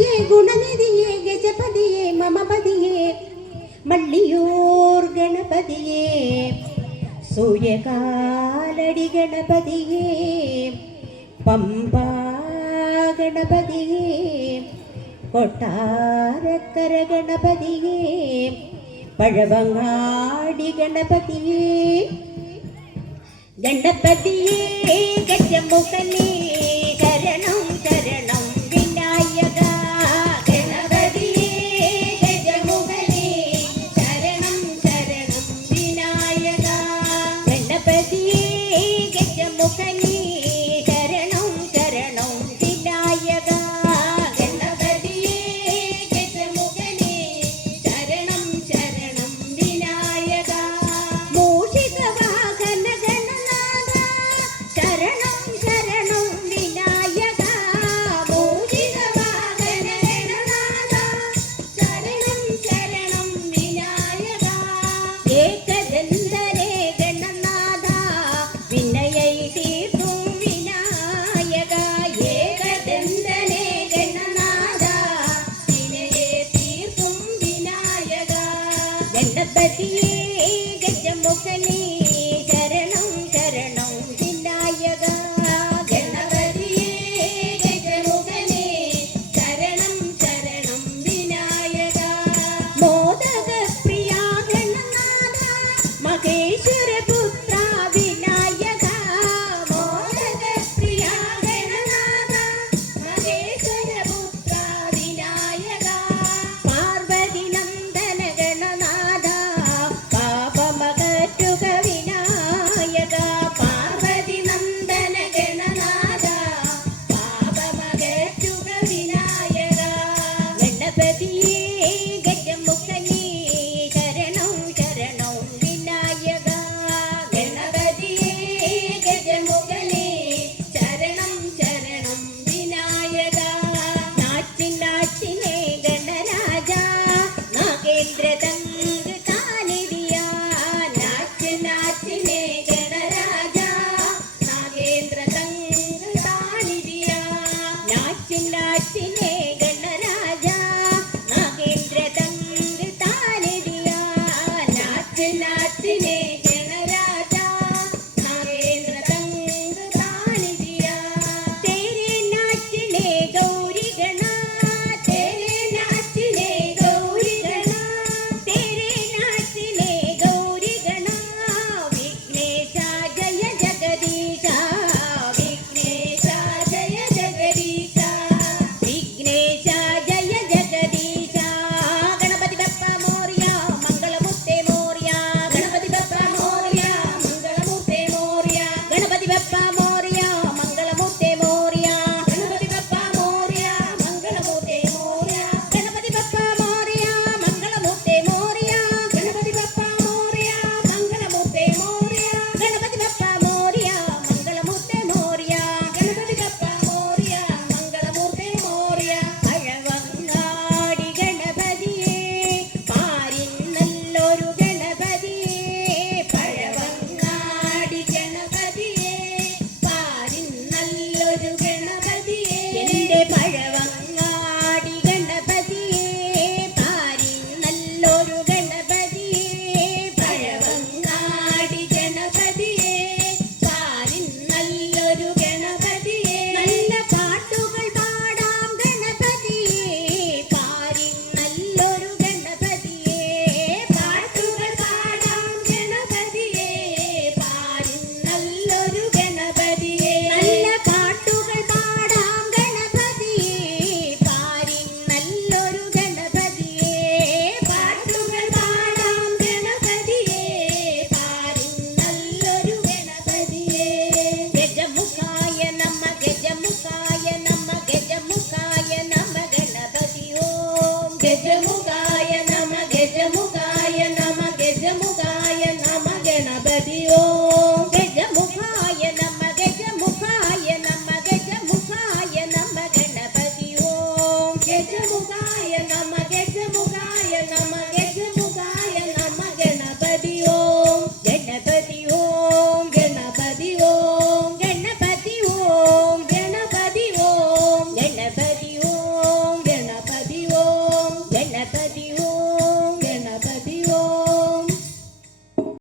ഗണപതിയെ ഗുണനിധിയെ ഗജപതിയെ മമപതിയെ മള്ളിയൂർ ഗണപതിയെ സൂര്യകാലടി ഗണപതിയെ പമ്പാ ഗണപതിയെ കൊട്ടാരക്കര ഗണപതിയെ പഴവങ്ങാടി ഗണപതിയെ ഗണപതിയെ ഗജമുഖനേ ശരണം ശരണം വിനായക ഗണപതിയെ ഗജമുഖനേ ശരണം ശരണം വിനായക ഗണപതിയെ ഗജമുഖനേ ശരണം ശരണം വിനായക ഗണപതിയെ ഗജമുഖനേ ശരണം ശരണം വിനായക മൂഷിക വാഹന ഗണനാഥ ശരണം ശരണം വിനായക മൂഷിക വാഹന ഗണനാഥ ശരണം ശരണം വിനായക ഏകദന്തരേ ഗണനാഥ വിനയൈ തീർക്കും വിനായക ഏകദന്തരേ ഗണനാഥ വിനയൈ തീർക്കും വിനായക ഗണപതിയെ ഗജമുഖനേ ശരണം ശരണം വിനായക ഗണപതിയെ ഗജമുഖനേ ശരണം ശരണം വിനായക മോദകപ്രിയ ഗണനാഥ മഹേശ്വരപുത്ര വിനായക മോദകപ്രിയ ഗണനാഥ മഹേശ്വരപുത്ര വിനായക പാർവതി നന്ദന ഗണനാഥ പാപമകറ്റുക വിനായക പാർവതി നന്ദന ഗണനാഥ പാപമകറ്റുക വിനായക ഗണപതിയെ ഗജമുഖനേ ശരണം ശരണം വിനായക ഗണപതിയെ ഗജമുഖനേ ശരണം ശരണം വിനായക നാട്ടിനാട്ടിനെ ഗണരാജ നാഗേന്ദ്ര തങ്ക് താനിരിയ നാട്ടിനാട്ടിനെ ഗണരാജ നാഗേന്ദ്ര തങ്ക് താനിരിയ നാട്ടിനാട്ടിനെ ഗണരാജ നാഗേന്ദ്ര തങ്ക് താനിരിയ നാട്ടിനാട്ടിനെ ഗണരാജ നാഗേന്ദ്ര തങ്ക് താനിരിയ തേരെ നാട്ടിനെ ഗൗരി ഗണ തേരെ നാട്ടിനെ ഗൗരി ഗണ തേരെ നാട്ടിനെ ഗൗരി ഗണ വിഘ്നേശ ജയ ജഗദീശ വിഘ്നേശ ജയ ജഗദീശ വിഘ്നേശ ജയ ജഗദീശ ഗണപതി ബപ്പ മോർയ മംഗളമൂർത്തി മോർയ ഗണപതി ബപ്പ മോർയ മംഗളമൂർത്തി മോർയ ഗണപതി ബപ്പ മോർയ മംഗളമൂർത്തി മോർയ ഗണപതി ബപ്പ മോർയ മംഗളമൂർത്തി മോർയ ഗണപതി ബപ്പ മോർയ മംഗളമൂർത്തി മോർയ ഗണപതി ബപ്പ മോർയ മംഗളമൂർത്തി മോർയ ഗണപതി ബപ്പ മോർയ മംഗളമൂർത്തി മോർയ ഗണപതി ബപ്പ മോർയ മംഗളമൂർത്തി മോർയ പഴവങ്ങാടി ഗണപതിയെ പാരിൻ നല്ലൊരു ഗണപതിയെ പഴവങ്ങാടി ഗണപതിയെ പാരിൻ നല്ലൊരു ഗണപതിയെ എന്റെ പഴവ